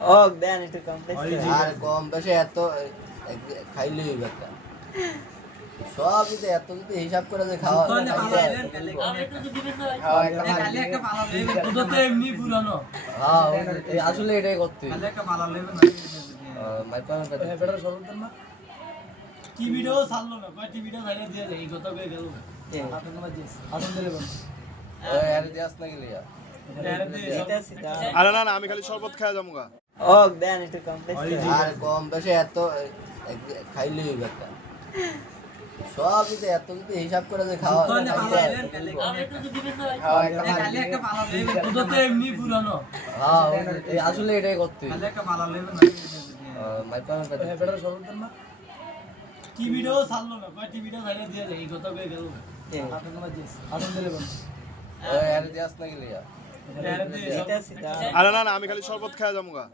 Okay দেন একটু কম বেশি আর কম বেশি এত খাইলেই হইবে একটা সব যদি এত যদি হিসাব করে যে খাওয়া আসলে এটাই করতে টিভিটাও ছাড়লো না টিভিটা ছাড়লে দিয়ে যায় এই কথা কয়ে গেল আরে না না আমি খালি শরবত খাওয়া যাবো গা। ওক দেন একটু কম বেশি আর কম বেশি এত খাইলেই হইবে একটা সব যদি এত যদি হিসাব করে যে খাওয়া এমনি পুরানো আসলে এটাই করতে টিভিটাও ছাড়লো না টিভিটা ছাড়লে দিয়ে যায় এই কথা কয়ে গেল আরে না না আমি খালি শরবত খাওয়া যাবো গা।